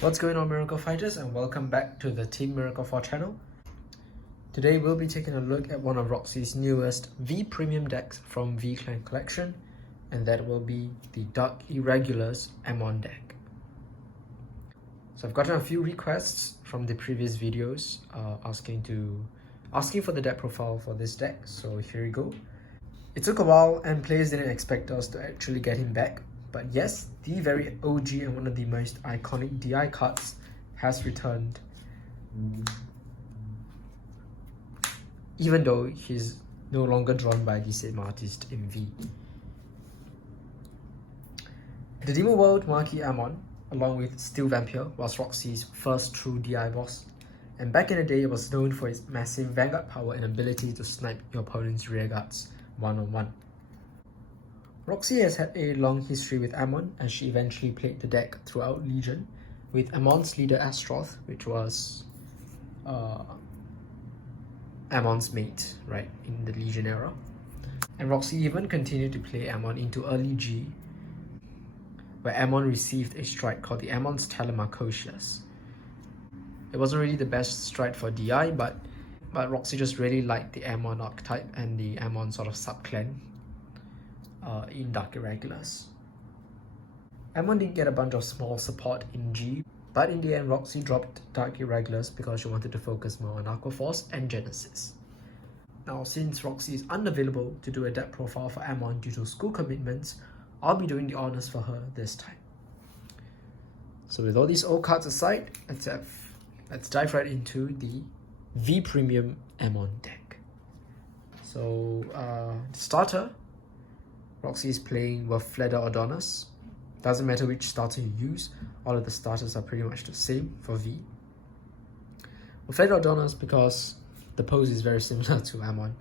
What's going on, Miracle Fighters, and welcome back to the Team Miracle 4 channel. Today we'll be taking a look at one of Roxy's newest V Premium decks from V Clan Collection, and that will be the Dark Irregulars Amon deck. So I've gotten a few requests from the previous videos asking for the deck profile for this deck, so here we go. It took a while and players didn't expect us to actually get him back. But yes, the very OG and one of the most iconic DI cards has returned. Even though he's no longer drawn by the same artist in V. The Demon World Marquis Amon, along with Steel Vampire, was Roxy's first true DI boss. And back in the day, it was known for its massive Vanguard power and ability to snipe your opponent's rearguards one-on-one. Roxy has had a long history with Amon, as she eventually played the deck throughout Legion, with Amon's leader Astroth, which was Amon's mate, right, in the Legion era. And Roxy even continued to play Amon into early G, where Amon received a strike called the Amon's Telemarchosius. It wasn't really the best strike for DI, but Roxy just really liked the Amon archetype and the Amon sort of sub-clan in Dark Irregulars. Amon did get a bunch of small support in G, but in the end Roxy dropped Dark Irregulars because she wanted to focus more on Aqua Force and Genesis. Now, since Roxy is unavailable to do a deck profile for Amon due to school commitments, I'll be doing the honors for her this time. So with all these old cards aside, let's dive right into the V Premium Amon deck. So the starter, Roxy is playing with Fleder Adonis. Doesn't matter which starter you use, all of the starters are pretty much the same for V. With Fleder Adonis, because the pose is very similar to Amon,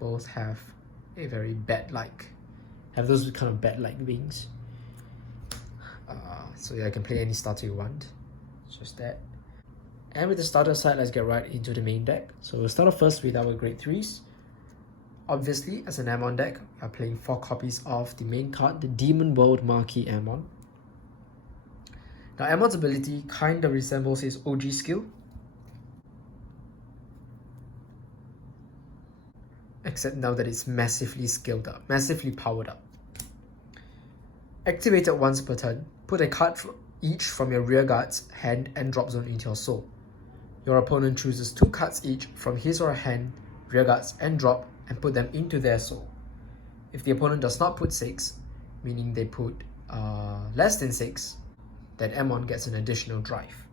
both have a very have those kind of bat-like wings. So yeah, you can play any starter you want. It's just that. And with the starter side, let's get right into the main deck. So we'll start off first with our grade 3s. Obviously, as an Amon deck, we are playing 4 copies of the main card, the Demon World Marquis Amon. Now, Amon's ability kinda resembles his OG skill, except now that it's massively scaled up, massively powered up. Activated once per turn, put a card each from your rearguard's hand and drop zone into your soul. Your opponent chooses 2 cards each from his or her hand, rearguards, and drop, and put them into their soul. If the opponent does not put 6, meaning they put less than 6, then Amon gets an additional drive.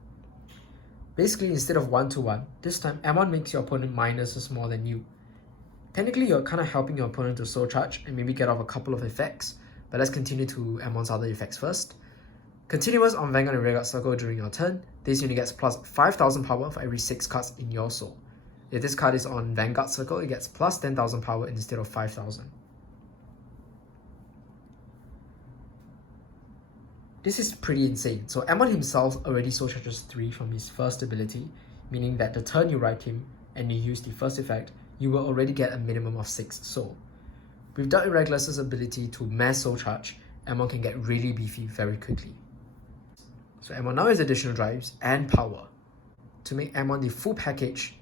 Basically, instead of 1-1, this time Amon makes your opponent minuses more than you. Technically, you're kind of helping your opponent to soul charge and maybe get off a couple of effects, but let's continue to Amon's other effects first. Continuous on Vanguard and Rearguard Circle during your turn, this unit gets plus 5,000 power for every 6 cards in your soul. If this card is on Vanguard Circle, it gets plus 10,000 power instead of 5,000. This is pretty insane. So Amon himself already soul charges 3 from his first ability, meaning that the turn you write him and you use the first effect, you will already get a minimum of 6 soul. With Dark Irregulars' ability to mass soul charge, Amon can get really beefy very quickly. So Amon now has additional drives and power. To make Amon the full package,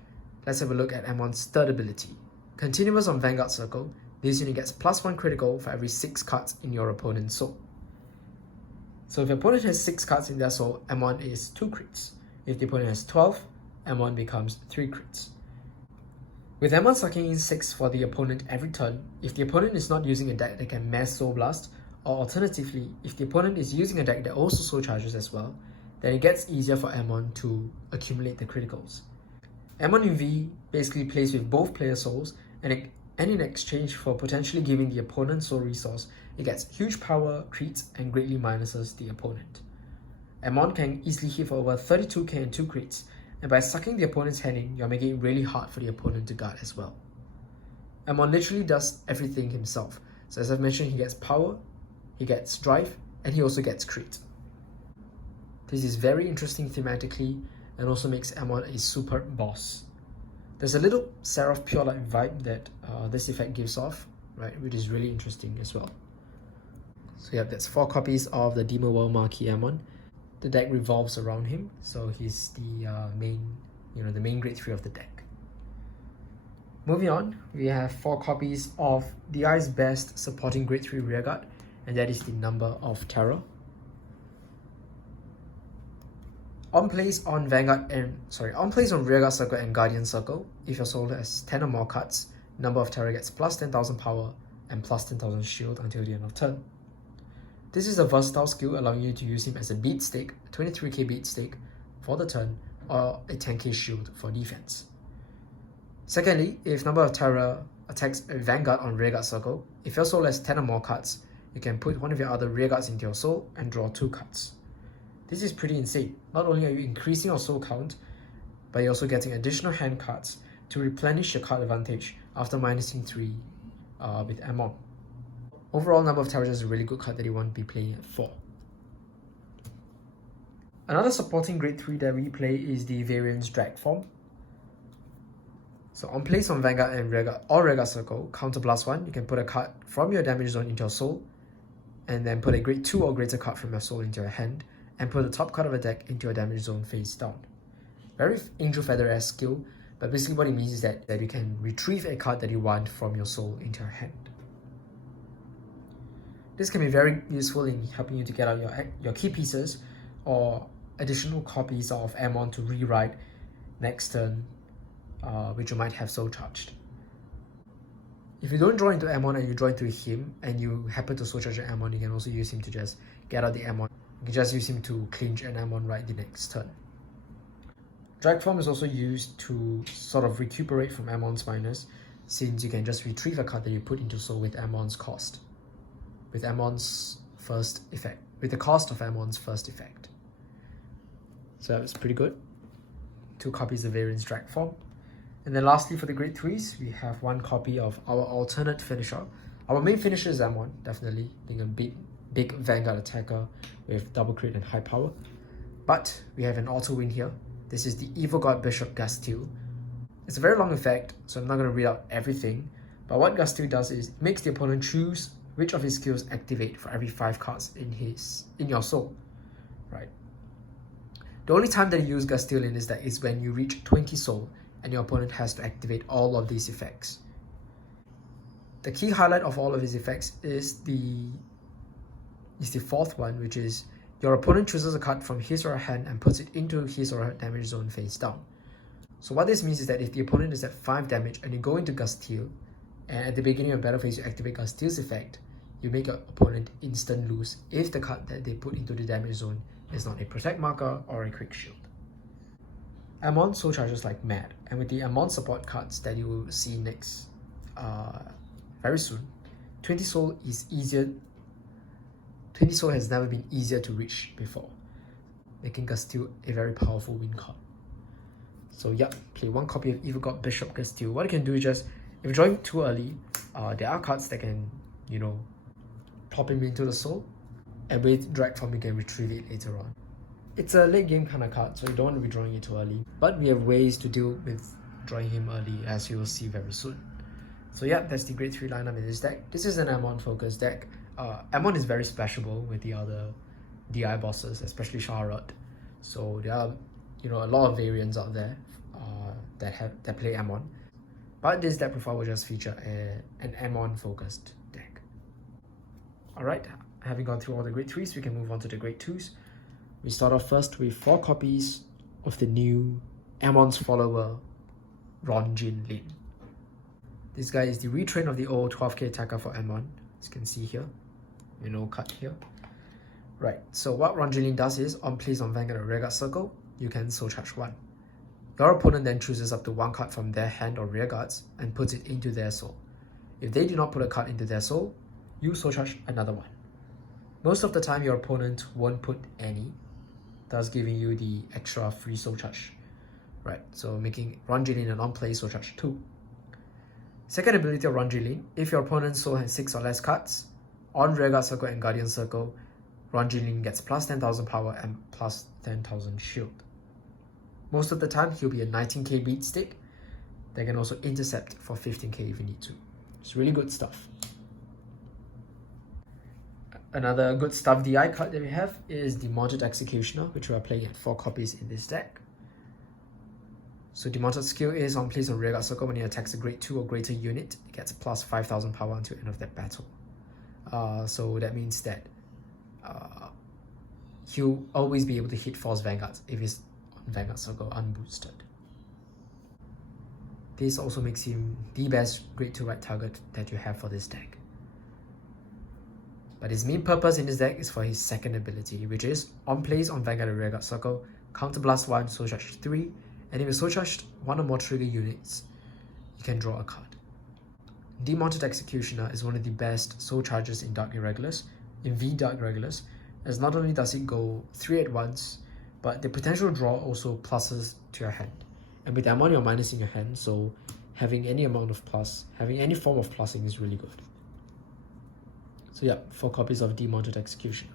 let's have a look at Amon's third ability. Continuous on Vanguard Circle, this unit gets plus 1 critical for every 6 cards in your opponent's soul. So if your opponent has 6 cards in their soul, Amon is 2 crits. If the opponent has 12, Amon becomes 3 crits. With Amon sucking in 6 for the opponent every turn, if the opponent is not using a deck that can mass Soul Blast, or alternatively, if the opponent is using a deck that also soul charges as well, then it gets easier for Amon to accumulate the criticals. Amon in V basically plays with both player souls, and in exchange for potentially giving the opponent soul resource, it gets huge power, crits, and greatly minuses the opponent. Amon can easily hit for over 32k and 2 crits, and by sucking the opponent's hand in, you're making it really hard for the opponent to guard as well. Amon literally does everything himself. So as I've mentioned, he gets power, he gets drive, and he also gets crit. This is very interesting thematically, and also makes Amon a super boss. There's a little Seraph Pure Light vibe that this effect gives off, right, which is really interesting as well. So yeah, that's 4 copies of the Demon World Marquis Amon. the deck revolves around him, so he's the main, the main grade 3 of the deck. Moving on, we have 4 copies of DI's best supporting grade 3 rearguard, and that is the Number of Terror. On plays on Rearguard Circle and Guardian Circle, if your soul has 10 or more cards, Number of Terror gets plus 10,000 power and plus 10,000 shield until the end of turn. This is a versatile skill allowing you to use him as a beat stake, 23k beat stake for the turn, or a 10k shield for defense. Secondly, if Number of Terror attacks a Vanguard on Rearguard Circle, if your soul has 10 or more cards, you can put one of your other Rearguards into your soul and draw 2 cards. This is pretty insane. Not only are you increasing your soul count, but you're also getting additional hand cards to replenish your card advantage after minusing 3 with Amon. Overall, Number of Terror is a really good card that you want to be playing at 4. Another supporting grade 3 that we play is the Variance Drag form. So on plays on Vanguard and Rearguard Circle, counter +1, you can put a card from your damage zone into your soul, and then put a grade 2 or greater card from your soul into your hand, and put the top card of a deck into your damage zone face down. Very Angel Feather-esque skill, but basically what it means is that you can retrieve a card that you want from your soul into your hand. This can be very useful in helping you to get out your key pieces or additional copies of Amon to rewrite next turn, which you might have soul charged. If you don't draw into Amon and you draw into him and you happen to soul charge your Amon, you can also use him to just get out the Amon. You can just use him to clinch an Amon right the next turn. Drag form is also used to sort of recuperate from Amon's minus, since you can just retrieve a card that you put into soul with Amon's cost. With Amon's first effect. With the cost of Amon's first effect. So that's pretty good. 2 copies of Variance Drag form. And then lastly, for the grade 3s, we have 1 copy of our alternate finisher. Our main finisher is Amon, definitely, being a big Vanguard attacker with double crit and high power. But we have an auto win here. This is the Evil God Bishop Gastille. It's a very long effect, so I'm not going to read out everything. But what Gastille does is it makes the opponent choose which of his skills activate for every 5 cards in your soul. Right. The only time that you use Gastille in is when you reach 20 soul and your opponent has to activate all of these effects. The key highlight of all of his effects is the 4th one, which is your opponent chooses a card from his or her hand and puts it into his or her damage zone face down. So what this means is that if the opponent is at 5 damage and you go into Gastille, and at the beginning of battle phase you activate Gastille's effect, you make your opponent instant lose if the card that they put into the damage zone is not a protect marker or a quick shield. Amon soul charges like mad, and with the Amon support cards that you will see next very soon, 20 soul is easier. 20 soul has never been easier to reach before, making Gastille a very powerful win card. So yeah, play 1 copy of Evil God Bishop Gastille. What you can do is just, if you draw him too early, there are cards that can, plop him into the soul, and with drag form you can retrieve it later on. It's a late game kind of card, so you don't want to be drawing it too early. But we have ways to deal with drawing him early, as you will see very soon. So yeah, that's the grade 3 lineup in this deck. This is an Amon focused deck. Amon is very splashable with the other DI bosses, especially Shaharad. So there are, a lot of variants out there that play Amon. But this deck profile will just feature an Amon focused deck. Alright, having gone through all the grade 3s, we can move on to the grade 2s. We start off first with 4 copies of the new Amon's follower, Ron Jin Lin. This guy is the retrain of the old 12k attacker for Amon, as you can see here. Cut here. Right, so what Ron Jin Lin does is, on plays on Vanguard or Rearguard Circle, you can soul charge 1. Your opponent then chooses up to 1 card from their hand or rearguards and puts it into their soul. If they do not put a card into their soul, you soul charge another 1. Most of the time your opponent won't put any, thus giving you the extra free soul charge. Right, so making Ron Jin Lin an on-play soul charge 2. Second ability of Ron Jin Lin, if your opponent's soul has 6 or less cards, on Rearguard Circle and Guardian Circle, Ron Jin Lin gets plus 10,000 power and plus 10,000 shield. Most of the time, he'll be a 19k beat stick that can also intercept for 15k if you need to. It's really good stuff. Another good stuff DI card that we have is Demonted Executioner, which we are playing at 4 copies in this deck. So Demonted skill is on place on Rearguard Circle. When he attacks a grade 2 or greater unit, it gets plus 5,000 power until end of that battle. So that means that he'll always be able to hit Force Vanguards if he's on Vanguard Circle unboosted. This also makes him the best grade 2 right target that you have for this deck. But his main purpose in this deck is for his second ability, which is on place on Vanguard or Rearguard Circle, counterblast 1, soul charge 3, and if you soul charged 1 or more trigger units, you can draw a card. Demonted Executioner is one of the best soul charges in Dark Irregulars, in V Dark Irregulars, as not only does it go 3 at once, but the potential draw also pluses to your hand. And with Amon, you're minus in your hand, so having any amount of plus, having any form of plussing is really good. So yeah, 4 copies of Demonted Executioner.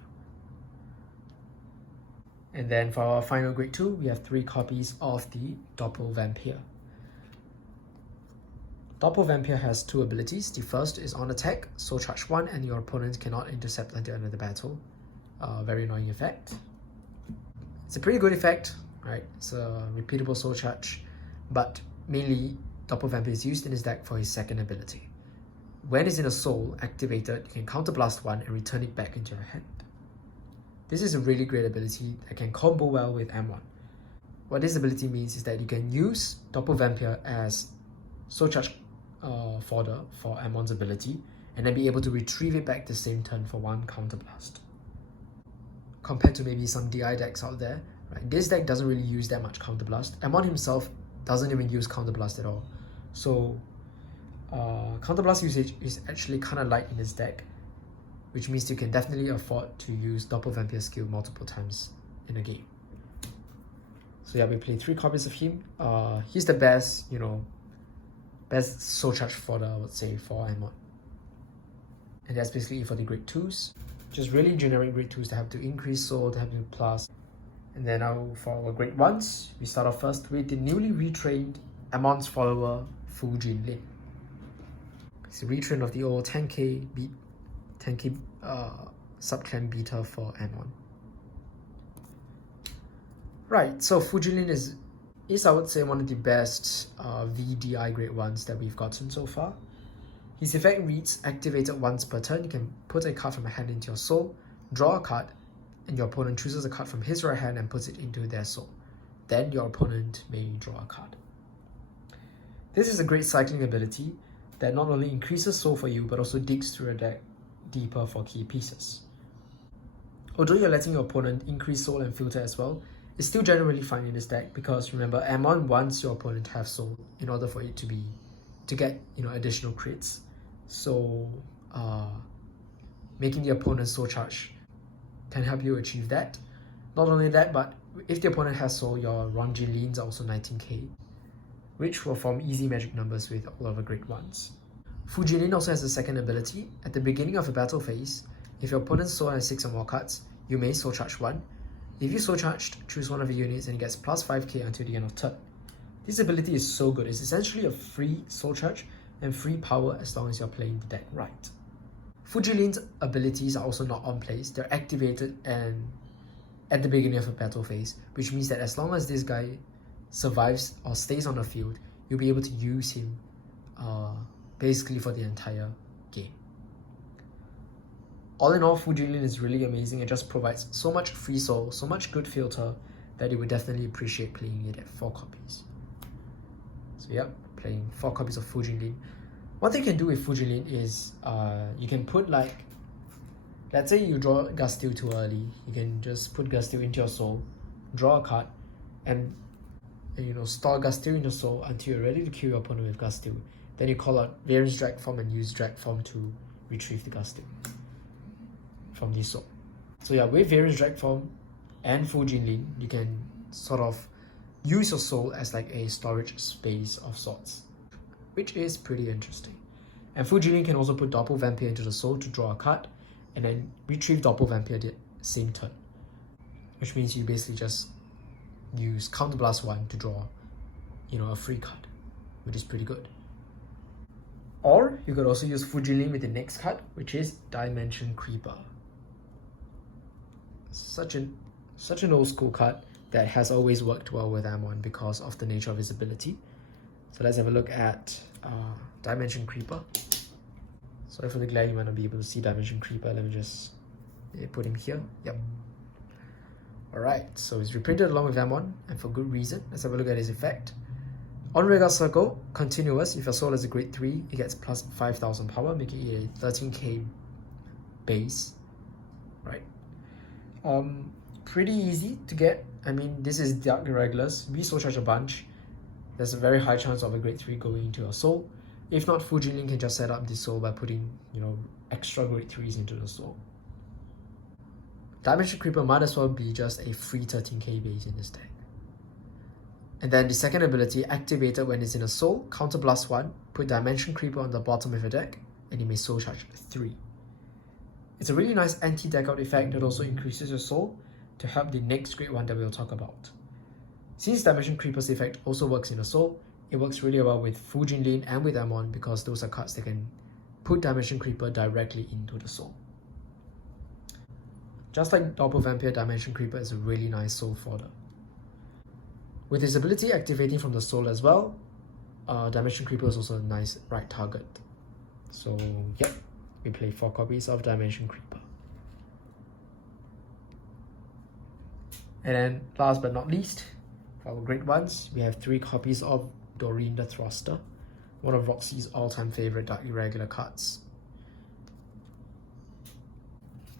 And then for our final grade 2, we have 3 copies of the Doppel Vampire. Doppel Vampire has 2 abilities. The first is on attack, soul charge 1 and your opponent cannot intercept until the end of the battle. Very annoying effect. It's a pretty good effect, right? It's a repeatable soul charge, but mainly Doppel Vampire is used in this deck for his second ability. When it's in a soul activated, you can counterblast 1 and return it back into your hand. This is a really great ability that can combo well with M1. What this ability means is that you can use Doppel Vampire as soul charge fodder for M1's ability, and then be able to retrieve it back the same turn for 1 counterblast. Compared to maybe some DI decks out there, right, this deck doesn't really use that much counterblast. M1 himself doesn't even use counterblast at all. So counterblast usage is actually kind of light in this deck, which means you can definitely afford to use Doppel Vampire skill multiple times in a game. So yeah, we play 3 copies of him. He's the best, best soul charge fodder, I would say, for Amon. And that's basically it for the grade 2s. Just really generic grade 2s that have to increase soul, that have to plus. And then now for our grade 1s, we start off first with the newly retrained Amon's follower, Fu Jinlin. It's a retrain of the old 10k subclan beta for Amon. Right, so Fu Jinlin is I would say one of the best VDI grade 1s that we've gotten so far. His effect reads, activated once per turn, you can put a card from a hand into your soul, draw a card, and your opponent chooses a card from his right hand and puts it into their soul. Then your opponent may draw a card. This is a great cycling ability that not only increases soul for you, but also digs through your deck deeper for key pieces. Although you're letting your opponent increase soul and filter as well, it's still generally fine in this deck because remember, Amon wants your opponent to have soul in order for it to get additional crits. So making the opponent soul charge can help you achieve that. Not only that, but if the opponent has soul, your Ronjinlins are also 19k, which will form easy magic numbers with all of the great ones. Fu Jinlin also has a second ability. At the beginning of a battle phase, if your opponent's soul has 6 or more cards, you may soul charge 1. If you soul charged, choose one of your units and it gets plus 5k until the end of turn. This ability is so good. It's essentially a free soul charge and free power as long as you're playing the deck right. Fu Jinlin's abilities are also not on place. They're activated and at the beginning of a battle phase, which means that as long as this guy survives or stays on the field, you'll be able to use him basically for the entire game. All in all, Fu Jinlin is really amazing. It just provides so much free soul, so much good filter that you would definitely appreciate playing it at 4 copies. So yeah, playing 4 copies of Fu Jinlin. One thing you can do with Fu Jinlin is you can put let's say you draw Gustile too early, you can just put Gustile into your soul, draw a card, and store Gustile in your soul until you're ready to kill your opponent with Gustile. Then you call out Variance Drag Form and use Drag Form to retrieve the Gustile from the soul. So yeah, with Variance Drag Form and Fu Jinlin, you can sort of use your soul as like a storage space of sorts, which is pretty interesting. And Fu Jinlin can also put Doppel Vampire into the soul to draw a card, and then retrieve Doppel Vampire the same turn, which means you basically just use Counterblast 1 to draw, a free card, which is pretty good. Or you could also use Fu Jinlin with the next card, which is Dimension Creeper. Such an old school card that has always worked well with Amon because of the nature of his ability. So let's have a look at Dimension Creeper. Sorry for the glare, you might not be able to see Dimension Creeper. Let me just put him here. Yep. Alright, so it's reprinted along with Amon, and for good reason. Let's have a look at his effect. On Regular Circle, continuous, if your soul is a grade 3, it gets plus 5,000 power, making it a 13k base. Right. Pretty easy to get. I mean, this is Dark Irregulars. We soul charge a bunch. There's a very high chance of a grade 3 going into your soul. If not, Fujinlin can just set up the soul by putting, extra grade 3s into the soul. Dimension Creeper might as well be just a free 13k base in this deck. And then the second ability, activated when it's in a soul, counter blast 1, put Dimension Creeper on the bottom of your deck, and you may soul charge 3. It's a really nice anti-deck out effect that also increases your soul to help the next great one that we'll talk about. Since Dimension Creeper's effect also works in a soul, it works really well with Fujinlin and with Amon because those are cards that can put Dimension Creeper directly into the soul. Just like Doppelvampire, Dimension Creeper is a really nice soul fodder. With his ability activating from the soul as well, Dimension Creeper is also a nice right target. So yep, we play 4 copies of Dimension Creeper. And then last but not least, for our great ones, we have 3 copies of Doreen the Thruster, one of Roxy's all-time favorite Dark Irregular cards.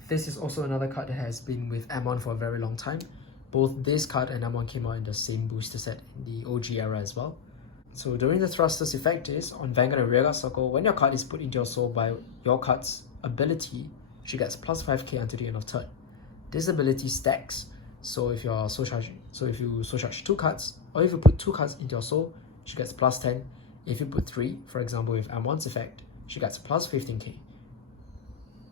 This is also another card that has been with Amon for a very long time. Both this card and Amon came out in the same booster set in the OG era as well. So Doreen the Thruster's effect is, on Vanguard and Rearguard Circle, when your card is put into your soul by your card's ability, she gets plus 5k until the end of turn. This ability stacks, so if you soul charge 2 cards, or if you put 2 cards into your soul, she gets plus 10. If you put 3, for example with Amon's effect, she gets plus 15k.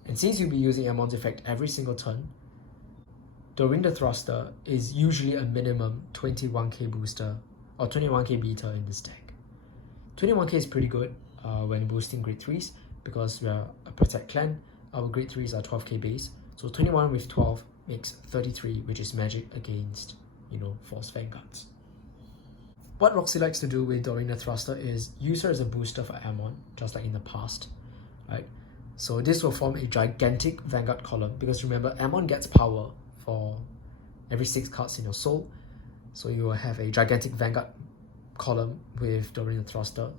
And since you'll be using Amon's effect every single turn, Doreen the Thruster is usually a minimum 21k booster or 21k beater in this deck. 21k is pretty good when boosting grade 3s because we are a Protect clan. Our grade 3s are 12k base, so 21 with 12 makes 33, which is magic against, Force Vanguards. What Roxy likes to do with Doreen the Thruster is use her as a booster for Amon, just like in the past, right? So this will form a gigantic Vanguard column because remember, Amon gets power for every 6 cards in your soul. So you will have a gigantic Vanguard column with Doreen the Thruster.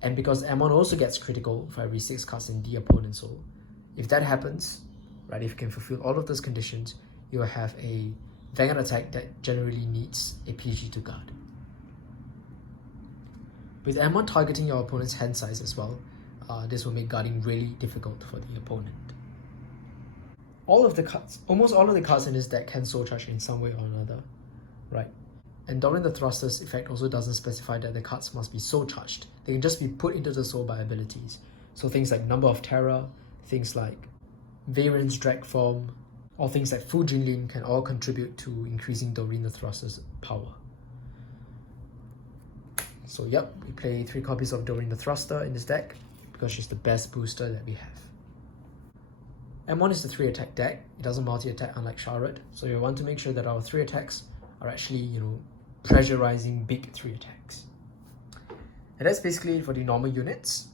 And because Amon also gets critical for every 6 cards in the opponent's soul, if that happens, right, if you can fulfill all of those conditions, you will have a Vanguard attack that generally needs a PG to guard. With Amon targeting your opponent's hand size as well, this will make guarding really difficult for the opponent. Almost all of the cards in this deck can soul charge in some way or another, right? And Doreen the Thruster's effect also doesn't specify that the cards must be soul charged. They can just be put into the soul by abilities. So things like Number of Terror, things like Variant's Drag Form, or things like Fujinlin can all contribute to increasing Doreen the Thruster's power. So yep, we play 3 copies of Doreen the Thruster in this deck because she's the best booster that we have. M1 is the 3 attack deck. It doesn't multi-attack unlike Charlotte, so you want to make sure that our 3 attacks are actually, pressurizing big 3 attacks. And that's basically it for the normal units.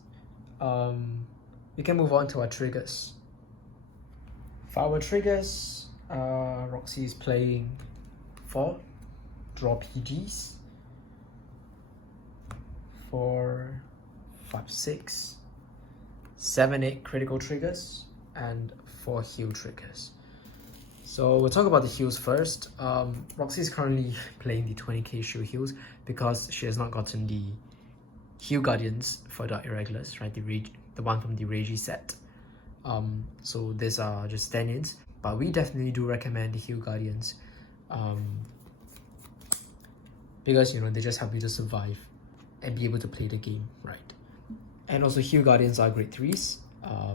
We can move on to our triggers. For our triggers, Roxy is playing 4 draw PGs, 4, 5, 6, 7, 8 critical triggers, and 4 heal triggers. So we'll talk about the heals first. Roxy is currently playing the 20k shield heals because she has not gotten the Heal Guardians for Dark Irregulars, right? The one from the Reiji set. So these are just stand-ins, but we definitely do recommend the Heal Guardians because they just help you to survive and be able to play the game, right? And also Heal Guardians are grade 3s,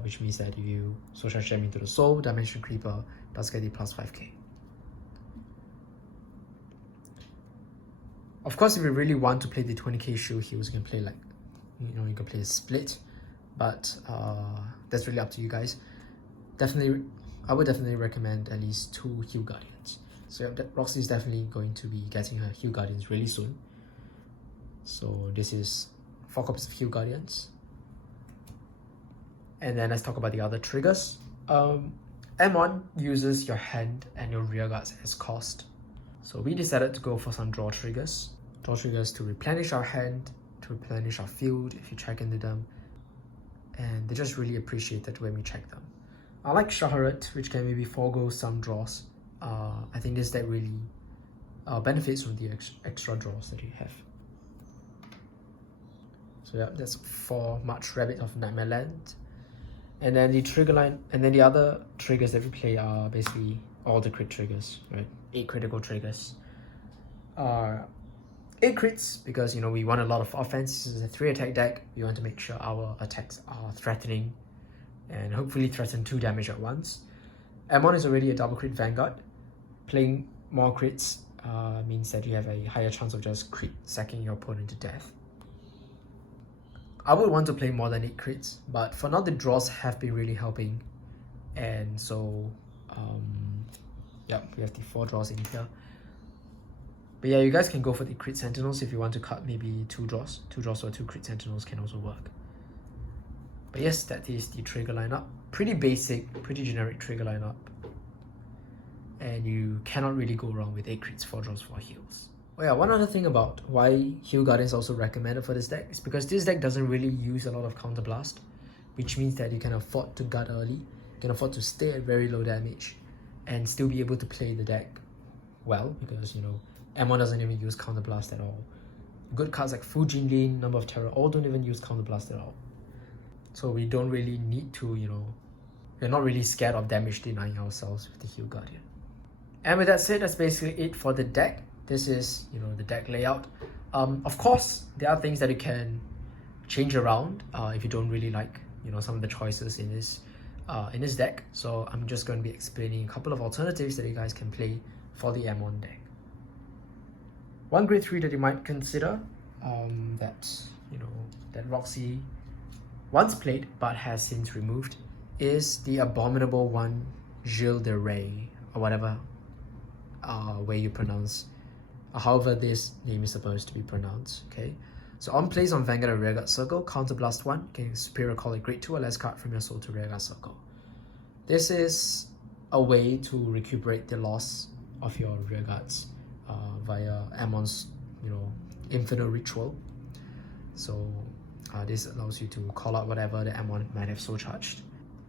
which means that if you soul charge them into the soul, Dimension Creeper does get the plus 5k. Of course, if you really want to play the 20k shield heals, you can play you can play a split, but that's really up to you guys. Definitely I would definitely recommend at least 2 Heal Guardians. So yeah, Roxy is definitely going to be getting her Heal Guardians really soon. So this is 4 copies of Heal Guardians. And then let's talk about the other triggers. Amon uses your hand and your rear guards as cost. So we decided to go for some draw triggers. Draw triggers to replenish our hand, to replenish our field if you check into them. And they're just really appreciated when we check them. I like Shaharat, which can maybe forego some draws. I think this deck really benefits from the extra draws that you have. So yeah, that's 4 March Rabbit of Nightmare Land. And then the trigger line, and then the other triggers that we play are basically all the crit triggers, right? 8 critical triggers. 8 crits because, you know, we want a lot of offense. This is a 3 attack deck. We want to make sure our attacks are threatening and hopefully threaten 2 damage at once. Amon is already a double crit Vanguard. Playing more crits means that you have a higher chance of just crit sacking your opponent to death. I would want to play more than 8 crits, but for now the draws have been really helping. And so, yeah, we have the 4 draws in here. But yeah, you guys can go for the crit sentinels if you want to cut maybe 2 draws. 2 draws or 2 crit sentinels can also work. But yes, that is the trigger lineup. Pretty basic, pretty generic trigger lineup. And you cannot really go wrong with 8 crits, 4 draws, 4 heals. Oh yeah, one other thing about why Heal Guardian is also recommended for this deck is because this deck doesn't really use a lot of Counter Blast, which means that you can afford to guard early, you can afford to stay at very low damage, and still be able to play the deck well, because, you know, Amon doesn't even use Counter Blast at all. Good cards like Fujin Lin, Number of Terror, all don't even use Counter Blast at all. So we don't really need to, you know, we're not really scared of damage denying ourselves with the Heal Guardian. And with that said, that's basically it for the deck. This is, you know, the deck layout. Of course, there are things that you can change around if you don't really like, you know, some of the choices in this deck. So I'm just going to be explaining a couple of alternatives that you guys can play for the Amon deck. One grade 3 that you might consider that Roxy once played but has since removed is the abominable one, Gilles de Rais, or whatever way you pronounce. However this name is supposed to be pronounced, okay? So on plays on Vanguard or Rearguard Circle, Counterblast 1, can Superior Call a grade 2 or less card from your soul to Rearguard Circle. This is a way to recuperate the loss of your Rearguards via Amon's, you know, Inferno ritual. So this allows you to call out whatever the Amon might have soul charged.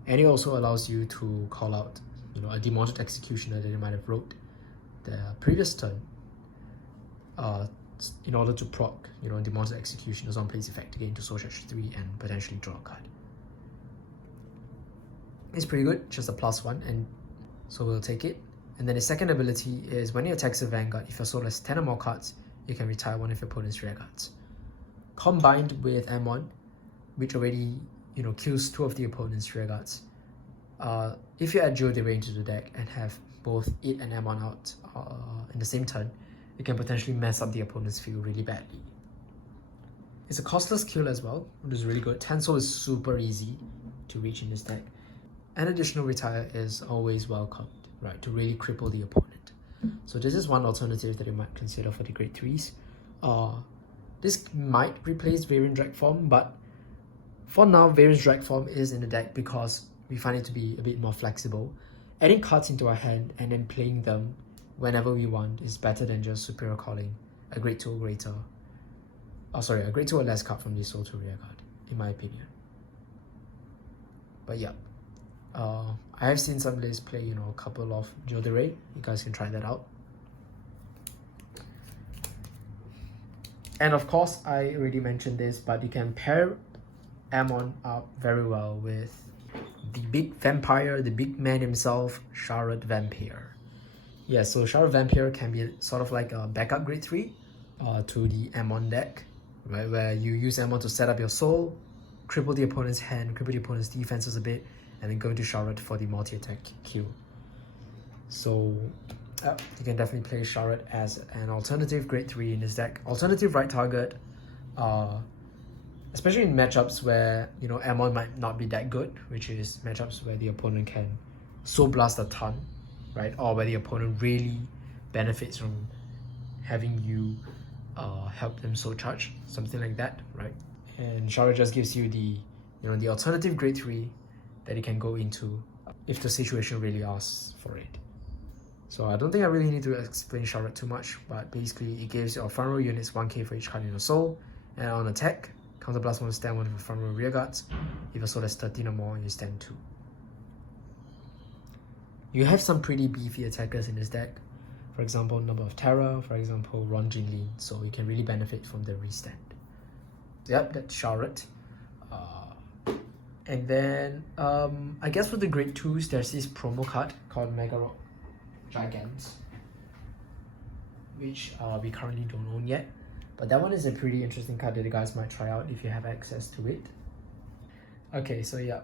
And it also allows you to call out, you know, a Demonted Executioner that you might have wrote the previous turn in order to proc, you know, Demonted Executioner's on place effect to get into soul charge 3 and potentially draw a card. It's pretty good, just a +1, and so we'll take it. And then the second ability is when you attack a Vanguard, if your soul has 10 or more cards, you can retire one of your opponent's rear guards. Combined with Amon, which already, you know, kills 2 of the opponent's rear guards. If you add Gilles de Rais into the deck and have both it and Amon out in the same turn, it can potentially mess up the opponent's field really badly. It's a costless kill as well, which is really good. 10 soul is super easy to reach in this deck. An additional retire is always welcomed, right, to really cripple the opponent. So this is one alternative that you might consider for the grade 3s. This might replace Variant Drag Form, but for now, Variant Drag Form is in the deck because we find it to be a bit more flexible. Adding cards into our hand and then playing them whenever we want is better than just Superior Calling a grade 2 or greater. A grade 2 or less card from the soul to rear guard, in my opinion. But yeah, I have seen some lists play, you know, a couple of Gilles de Rais. You guys can try that out. And of course, I already mentioned this, but you can pair Amon up very well with the big vampire, the big man himself, Shaharat Vampire. Yeah, so Shaharat Vampire can be sort of like a backup grade 3 to the Amon deck, right? Where you use Amon to set up your soul, cripple the opponent's hand, cripple the opponent's defenses a bit, and then go into Shaharat for the multi-attack kill. So you can definitely play Shaharat as an alternative grade 3 in this deck. Alternative right target, especially in matchups where, you know, Amon might not be that good, which is matchups where the opponent can Soul Blast a ton, right? Or where the opponent really benefits from having you help them soul charge, something like that, right? And Shara just gives you the the alternative grade 3 that you can go into if the situation really asks for it. So I don't think I really need to explain Charlotte too much, but basically it gives your front row units 1k for each card in your soul, and on attack, counter blast 1, stand 1 for front row rear guards. If your soul has 13 or more, you stand 2. You have some pretty beefy attackers in this deck. For example, Number of Terror, for example, Ron Jinlin, so you can really benefit from the restand. Yep, that's Charlotte. And then, I guess for the grade 2s, there's this promo card called Mega Rock Gigants, which we currently don't own yet. But that one is a pretty interesting card that you guys might try out if you have access to it. Okay, so yeah,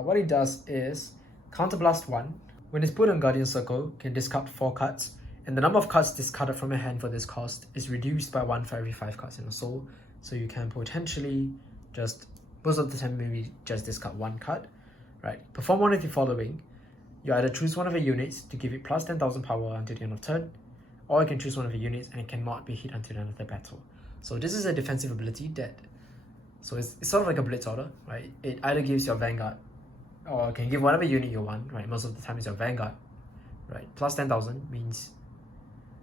what it does is Counterblast 1. When it's put on Guardian Circle, can discard 4 cards, and the number of cards discarded from your hand for this cost is reduced by 1 for every 5 cards in a soul. So you can potentially just, most of the time, maybe just discard 1 card, right? Perform one of the following. You either choose one of your units to give it plus 10,000 power until the end of turn, or you can choose one of your units and it cannot be hit until the end of the battle. So this is a defensive ability that, so it's sort of like a Blitz Order, right? It either gives your Vanguard, or you can give whatever unit you want, right? Most of the time it's your Vanguard, right? Plus 10,000 means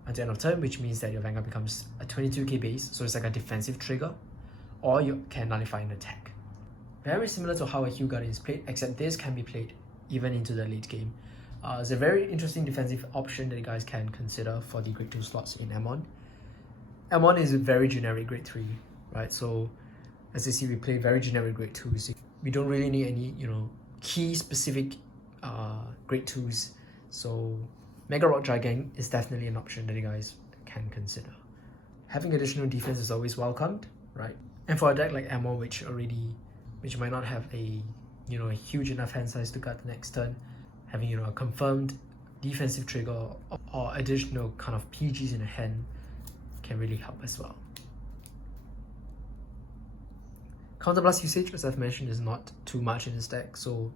until end of turn, which means that your Vanguard becomes a 22k base, so it's like a defensive trigger, or you can nullify an attack. Very similar to how a Hue Guardian is played, except this can be played even into the late game. It's a very interesting defensive option that you guys can consider for the grade 2 slots in Amon. Amon is a very generic grade 3, right? So as you see, we play very generic grade 2s. We don't really need any, key specific grade 2s. So Mega Rock Gigant is definitely an option that you guys can consider. Having additional defense is always welcomed, right? And for a deck like Amon, which might not have a a huge enough hand size to guard the next turn, having a confirmed defensive trigger or additional kind of PGs in a hand can really help as well. Counterblast usage, as I've mentioned, is not too much in this deck, so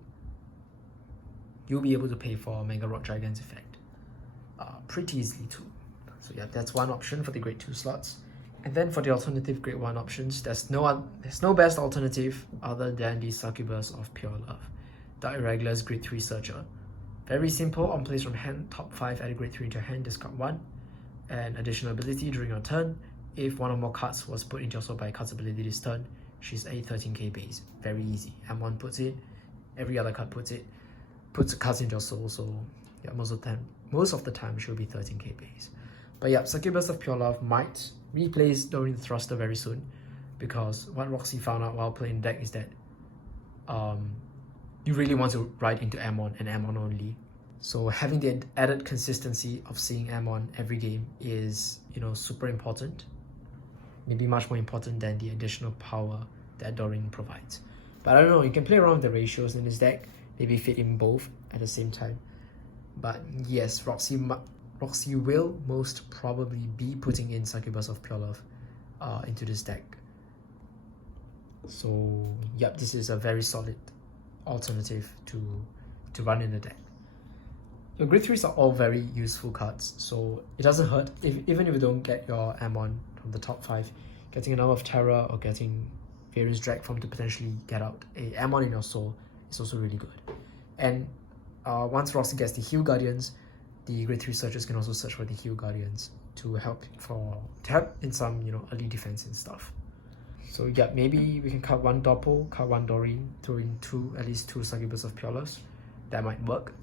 you'll be able to pay for Mega Rock Gigant's effect pretty easily too. So yeah, that's one option for the grade 2 slots. And then for the alternative grade 1 options, there's no best alternative other than the Succubus of Pure Love, Dark Irregulars grade 3 Searcher. Very simple, on plays from hand, top 5 add a grade 3 into your hand, discard 1. And additional ability during your turn, if one or more cards was put into your soul by a card's ability this turn, she's a 13k base. Very easy. M1 puts it, every other card puts cards into your soul, so yeah, most of the time she'll be 13k base. But yeah, Succubus of Pure Love might replace during the thruster very soon, because what Roxy found out while playing the deck is that you really want to ride into Amon and Amon only. So having the added consistency of seeing Amon every game is super important. Maybe much more important than the additional power that Doreen provides. But I don't know, you can play around with the ratios in this deck, maybe fit in both at the same time. But yes, Roxy will most probably be putting in Succubus of Pure Love into this deck. So yep, this is a very solid alternative to run in the deck. Your grade 3s are all very useful cards, so it doesn't hurt even if you don't get your Amon from the top 5. Getting a Number of Terror or getting Various Drag Form to potentially get out a Amon in your soul is also really good. And once Roxy gets the Hue Guardians, the grade 3 searchers can also search for the Hue Guardians to help in some early defense and stuff. So yeah, maybe we can cut one Doppel, cut one Doreen, throw in at least two Succubus of Pure Love. That might work,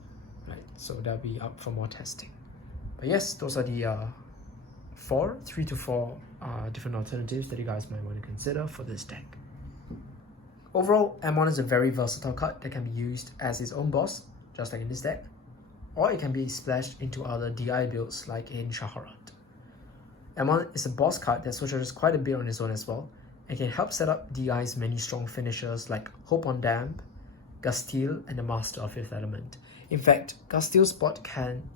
right? So that'll be up for more testing. But yes, those are the 3 to 4 different alternatives that you guys might want to consider for this deck. Overall, Amon is a very versatile card that can be used as its own boss, just like in this deck, or it can be splashed into other DI builds like in Shaharat. Amon is a boss card that switches quite a bit on its own as well, and can help set up DI's many strong finishers like Hope on Damp, Gastille, and the Master of Fifth Element. In fact, Gastille's spot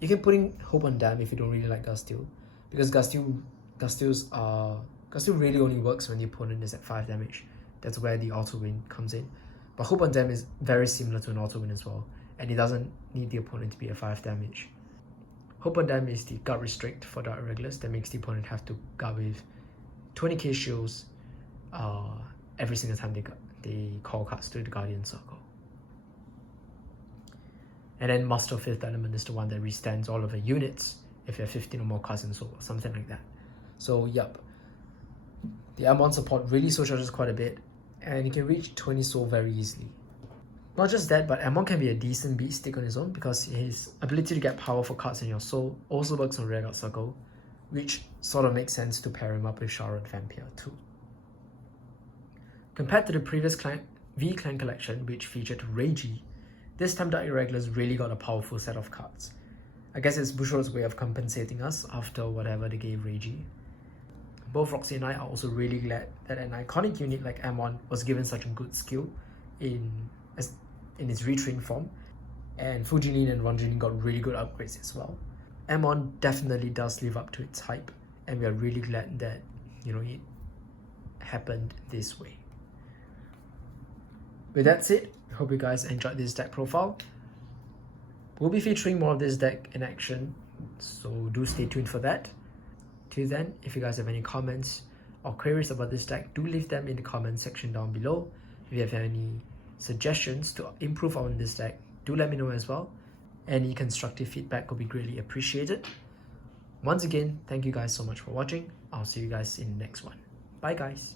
you can put in Hope on Damp if you don't really like Gastille, because Gastille really only works when the opponent is at 5 damage. That's where the auto win comes in. But Hope on Damp is very similar to an auto win as well, and it doesn't need the opponent to be a 5 damage. Hope on them is the guard restrict for Dark Irregulars that makes the opponent have to guard with 20k shields every single time they call cards to the Guardian Circle. And then Master of 5th Element is the one that restands all of the units if you have 15 or more cards in soul, or something like that. So yep, the Amon support really soul charges quite a bit, and you can reach 20 soul very easily. Not just that, but Amon can be a decent beat stick on his own because his ability to get powerful cards in your soul also works on Rearguard Circle, which sort of makes sense to pair him up with Sharon Vampire too. Compared to the previous V Clan collection, which featured Reiji, this time Dark Irregulars really got a powerful set of cards. I guess it's Bushiroad's way of compensating us after whatever they gave Reiji. Both Roxy and I are also really glad that an iconic unit like Amon was given such a good skill in its retrain form, and Fujinin and Ronjinin got really good upgrades as well. Amon definitely does live up to its hype, and we are really glad that it happened this way. With that said, I hope you guys enjoyed this deck profile. We'll be featuring more of this deck in action, so do stay tuned for that. Till then, if you guys have any comments or queries about this deck, do leave them in the comment section down below. If you have any suggestions to improve on this deck, do let me know as well. Any constructive feedback will be greatly appreciated. Once again, thank you guys so much for watching. I'll see you guys in the next one. Bye guys.